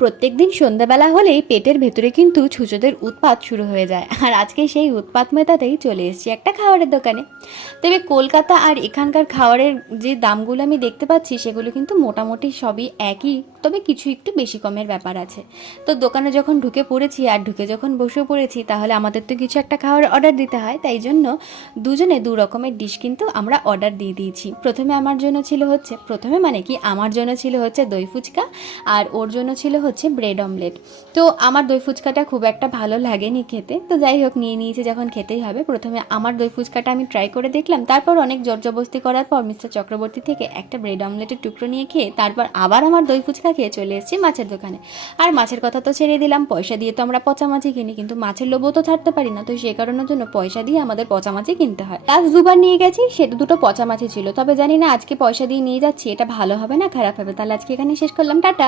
প্রত্যেকদিন সন্ধ্যাবেলা হলেই পেটের ভেতরে কিন্তু ছুঁচোদের উৎপাত শুরু হয়ে যায়। আর আজকে সেই উৎপাত মেটাতেই চলে এসেছি একটা খাবারের দোকানে। তবে কলকাতা আর এখানকার খাবারের যে দামগুলো আমি দেখতে পাচ্ছি সেগুলো কিন্তু মোটামুটি সবই একই, তবে কিছু একটু বেশি কমের ব্যাপার আছে। তো দোকানে যখন ঢুকে পড়েছি আর ঢুকে যখন বসে পড়েছি, তাহলে আমাদের তো কিছু একটা খাওয়ার অর্ডার দিতে হয়, তাই জন্য দুজনে দু রকমের ডিশ কিন্তু আমরা অর্ডার দিয়ে দিয়েছি। প্রথমে মানে কি আমার জন্য ছিল হচ্ছে দই ফুচকা, আর ওর জন্য ছিল হচ্ছে ব্রেড অমলেট। তো আমার দই ফুচকাটা খুব একটা ভালো লাগেনি খেতে, তো যাই হোক নিয়ে নিয়েছি যখন খেতেই হবে। প্রথমে আমার দই ফুচকাটা আমি ট্রাই করে দেখলাম, তারপর অনেক জোরজবস্তি করার পর মিস্টার চক্রবর্তী থেকে একটা ব্রেড অমলেটের টুকরো নিয়ে খেয়ে তারপর আবার আমার দই ফুচকা খেয়ে চলে এসেছি মাছের দোকানে। আর মাছের কথা তো ছেড়ে দিলাম, পয়সা দিয়ে তো আমরা পচা মাছই কিনি, কিন্তু মাছের লোভও তো ছাড়তে পারি না, তো সেই কারণের জন্য পয়সা দিয়ে আমাদের পচা মাছই কিনতে হয়। লাস্ট দুবার নিয়ে গেছি, সেটা দুটো পচা মাছই ছিল। তবে জানি না আজকে পয়সা দিয়ে নিয়ে যাচ্ছি এটা ভালো হবে না খারাপ হবে। তাহলে আজকে এখানে শেষ করলাম, টাটা।